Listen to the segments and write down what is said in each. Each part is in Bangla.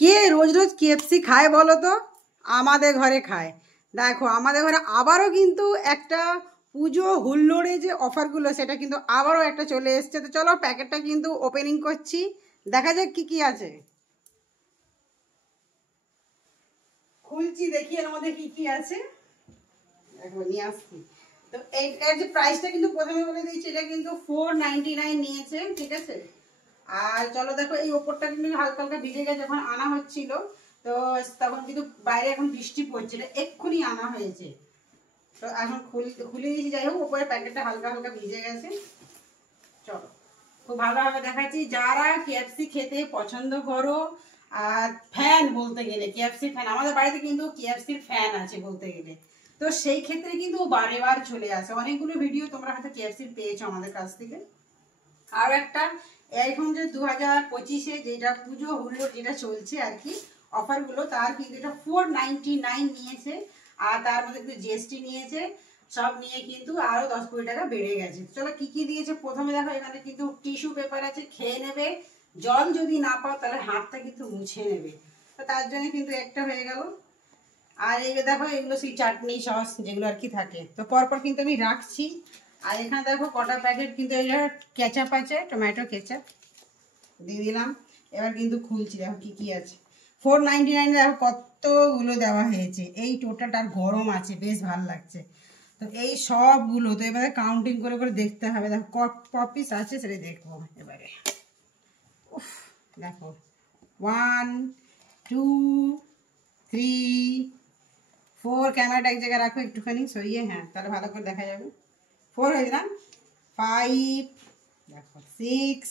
কে রোজ রোজ কেএফসি খায় বলো তো? আমাদের ঘরে খায়। দেখো আমাদের ঘরে আবারও কিন্তু একটা পুজো হুল্লোড়ে যে অফারগুলো সেটা কিন্তু আবারও একটা চলে এসছে। তো চলো প্যাকেটটা কিন্তু ওপেনিং করছি, দেখা যাক কি কি আছে। খুলছি, দেখি এর মধ্যে কি কি আছে। দেখো নিয়ে আসছি। তো এর যে প্রাইসটা কিন্তু প্রথমে বলে দিয়েছি, এটা কিন্তু 499 নিয়েছে, ঠিক আছে। আর চলো দেখো এই ওপরটা কিন্তু হালকা হালকা ভিজে গেছে যখন আনা হচ্ছিল, তো তখন কিন্তু বাইরে এখন বৃষ্টি পড়ছিল, এক্ষুনি আনা হয়েছে। তো এখন খুলে দিয়েছি, যাই হোক উপরে প্যাকেটটা হালকা হালকা ভিজে গেছে। চলো খুব ভালোভাবে দেখাচ্ছি। যারা কেএফসি খেতে পছন্দ করো আর ফ্যান বলতে গেলে, কেএফসি ফ্যান, আমাদের বাড়িতে কিন্তু কেএফসির ফ্যান আছে বলতে গেলে, তো সেই ক্ষেত্রে কিন্তু বারে বার চলে আসে। অনেকগুলো ভিডিও তোমরা হয়তো কেএফসির পেয়েছো আমাদের কাছ থেকে। আর একটা এখন যে 2025-এ যেটা পুজো হুল্লোড় যেটা চলছে আর কি অফারগুলো, তার কিন্তু এটা 499 নিয়েছে। আর তার মধ্যে কিন্তু জিএসটি নিয়েছে, সব নিয়ে কিন্তু আরো 10-20 টাকা বেড়ে গেছে। চলো কি কি দিয়েছে প্রথমে দেখো। এখানে কিন্তু টিস্যু পেপার আছে, খেয়ে নেবে। জল যদি না পাও তাহলে হাতটা কিন্তু মুছে নেবে, তো তার জন্য কিন্তু একটা হয়ে গেল। আর এই দেখো এগুলো সেই চাটনি সস যেগুলো আর কি থাকে, তো পরপর কিন্তু আমি রাখছি। আর এখানে দেখো কটা প্যাকেট কিন্তু এটা কেচাপ আছে, টমেটো কেচাপ দিয়ে দিলাম। এবার কিন্তু খুলছি, দেখো কি কি আছে। 499 দেখো কতগুলো দেওয়া হয়েছে, এই টোটালটা। আর গরম আছে, বেশ ভালো লাগছে। তো এই সবগুলো তো এবারে কাউন্টিং করে করে দেখতে হবে। দেখো ক পিস আছে সেটা দেখবো এবারে। উফ, দেখো 1 2 3 4। ক্যামেরাটা এক জায়গায় রাখো একটুখানি সরিয়ে, হ্যাঁ তাহলে ভালো করে দেখা যাবে। 4 হয়েছে না? 5, দেখো 6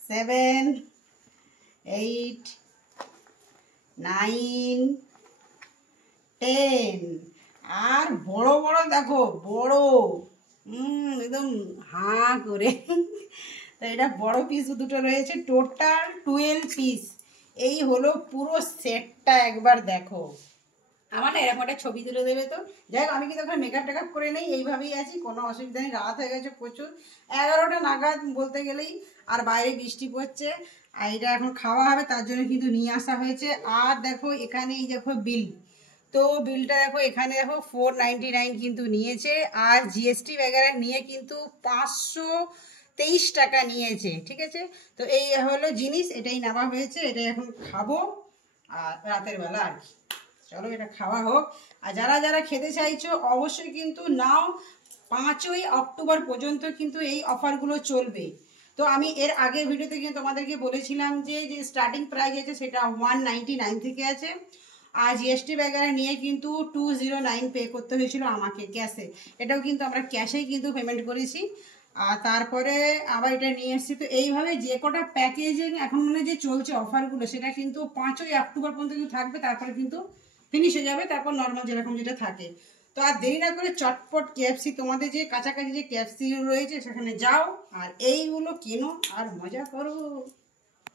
7 8 9 10। আর বড় বড় দেখো, বড় একদম হাঁ করে। তো এটা বড় পিস দুটো রয়েছে, টোটাল 12 পিস। এই হলো পুরো সেটটা, একবার দেখো। আমার না এরকম একটা ছবি তুলে দেবে তো। যাই হোক আমি কিন্তু এখন মেকআপ টেকআপ করে নেই, এইভাবেই আছি, কোনো অসুবিধা নেই। রাত হয়ে গেছে প্রচুর, 11টা নাগাদ বলতে গেলেই। আর বাইরে বৃষ্টি পড়ছে, আর এটা এখন খাওয়া হবে তার জন্য কিন্তু নিয়ে আসা হয়েছে। আর দেখো এখানে এই দেখো বিল, তো বিলটা দেখো এখানে দেখো 499 কিন্তু নিয়েছে। আর জিএসটি वगैरह নিয়ে কিন্তু 523 টাকা নিয়েছে, ঠিক আছে। তো এই হলো জিনিস, এটাই নেওয়া হয়েছে, এটাই এখন খাবো আর রাতের বেলা আর কি। চলো এটা খাওয়া হোক। আর যারা যারা খেতে চাইছো অবশ্যই কিন্তু নাও, 5ই অক্টোবর পর্যন্ত কিন্তু এই অফারগুলো চলবে। তো আমি এর আগের ভিডিওতে কিন্তু তোমাদেরকে বলেছিলাম যে যে স্টার্টিং প্রাইস আছে সেটা 199 থেকে আছে। আর জিএসটি वगैरह নিয়ে কিন্তু 209 পে করতে হয়েছিল আমাকে ক্যাশে। এটাও কিন্তু আমরা ক্যাশেই কিন্তু পেমেন্ট করেছি। আর তারপরে আবার এটা নিয়ে এসেছি। তো এইভাবে যে কটা প্যাকেজিং এখন মানে যে চলছে অফারগুলো, সেটা কিন্তু 5ই অক্টোবর পর্যন্ত কিন্তু থাকবে, তারপরে কিন্তু ফিনিশ হয়ে যাবে, তারপর নর্মাল যেরকম যেটা থাকে। তো আর দেরি না করে চটপট কেএফসি, তোমাদের যে কাছাকাছি যে কেএফসি রয়েছে সেখানে যাও আর এইগুলো কেনো আর মজা করো।